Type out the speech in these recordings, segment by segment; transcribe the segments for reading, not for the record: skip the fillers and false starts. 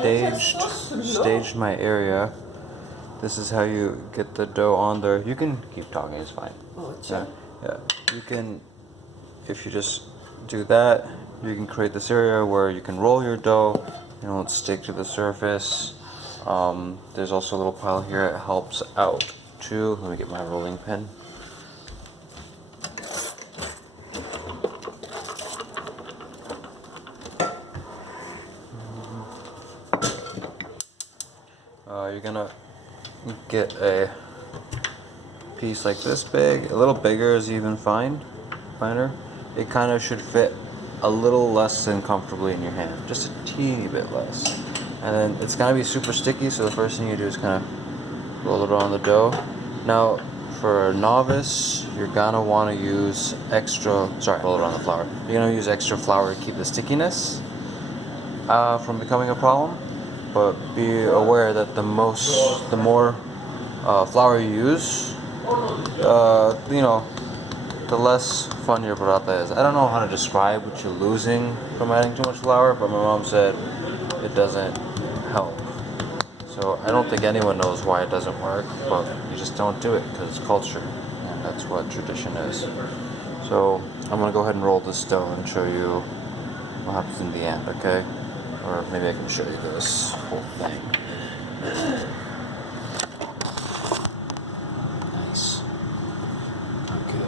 staged my area. This is how you get the dough on there. You can keep talking, it's fine. Yeah. You can, if you just do that, you can create this area where you can roll your dough, you know, stick to the surface. There's also a little pile here, it helps out too. Let me get my rolling pin. You're gonna get a piece like this big. A little bigger is even finer. It kind of should fit a little less than comfortably in your hand, just a teeny bit less. And then it's gonna be super sticky, so the first thing you do is kind of roll it on the dough. Now, for a novice, you're gonna want to use roll it on the flour. You're gonna use extra flour to keep the stickiness from becoming a problem. But be aware that the more flour you use, you know, the less fun your paratha is. I don't know how to describe what you're losing from adding too much flour, but my mom said it doesn't help. So I don't think anyone knows why it doesn't work, but you just don't do it because it's culture, and that's what tradition is. So I'm gonna go ahead and roll this dough and show you what happens in the end, okay? Or maybe I can show you this whole thing. Nice. Okay.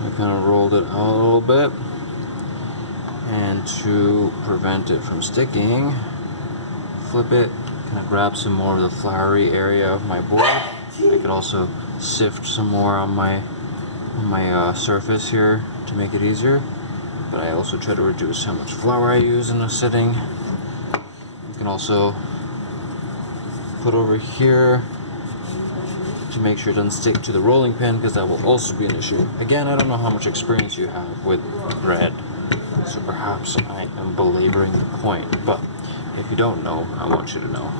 I kind of rolled it out a little bit, and to prevent it from sticking, flip it. Kind of grab some more of the floury area of my board. I could also sift some more on my surface here to make it easier, but I also try to reduce how much flour I use in a sitting. You can also put over here to make sure it doesn't stick to the rolling pin, because that will also be an issue. Again, I don't know how much experience you have with bread, so perhaps I am belaboring the point, but if you don't know, I want you to know.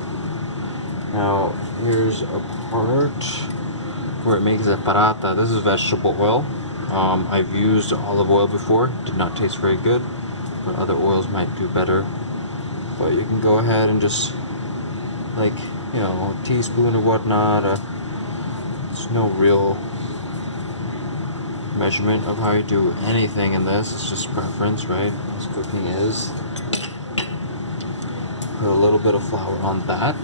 Now, here's a part where it makes a paratha. This is vegetable oil. I've used olive oil before. Did not taste very good, but other oils might do better. But you can go ahead and just, like, you know, a teaspoon or whatnot. There's no real measurement of how you do anything in this. It's just preference, right? As cooking is. Put a little bit of flour on that.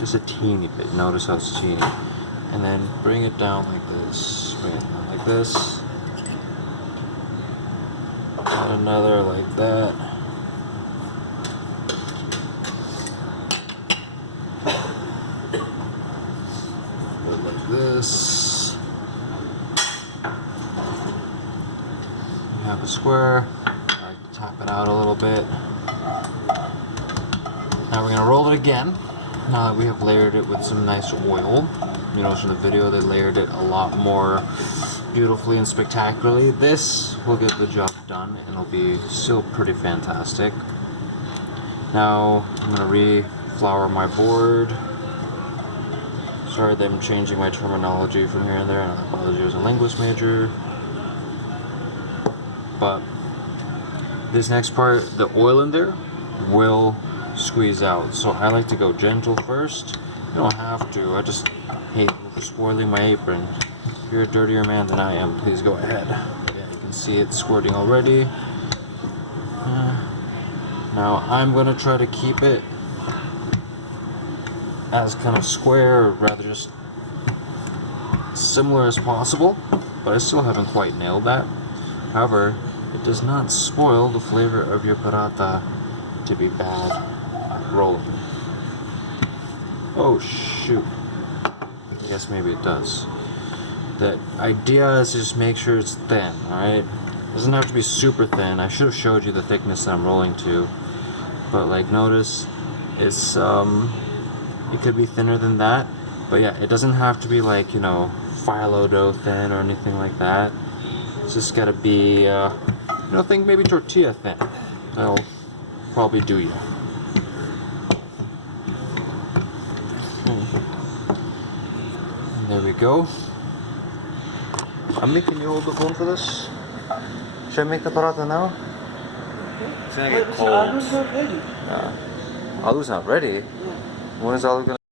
Just a teeny bit. Notice how it's teeny. And then bring it down like this. Bring it down like this. And another like that. Put it like this. You have a square. I like to tap it out a little bit. Now we're going to roll it again, now that we have layered it with some nice oil. You notice in the video they layered it a lot more beautifully and spectacularly. This will get the job done and it'll be still pretty fantastic. Now I'm going to re-flour my board. Sorry that I'm changing my terminology from here and there, and I apologize, I was a linguist major. But this next part, the oil in there will squeeze out. So I like to go gentle first. You don't have to. I just hate spoiling my apron. If you're a dirtier man than I am, please go ahead. Yeah, you can see it squirting already. Now I'm going to try to keep it as kind of square, or rather just similar as possible, but I still haven't quite nailed that. However, it does not spoil the flavor of your paratha to be bad rolling. Oh shoot. I guess maybe it does. The idea is to just make sure it's thin, alright? It doesn't have to be super thin. I should have showed you the thickness that I'm rolling to. But like, notice it's it could be thinner than that. But yeah, it doesn't have to be like, you know, phyllo dough thin or anything like that. It's just gotta be you know, think maybe tortilla thin. That'll probably do you. There we go. Ami, can you hold the phone for this? Should I make the paratha now? It's gonna get cold. Alu's not ready. Alu's not ready? Yeah. When is Alu gonna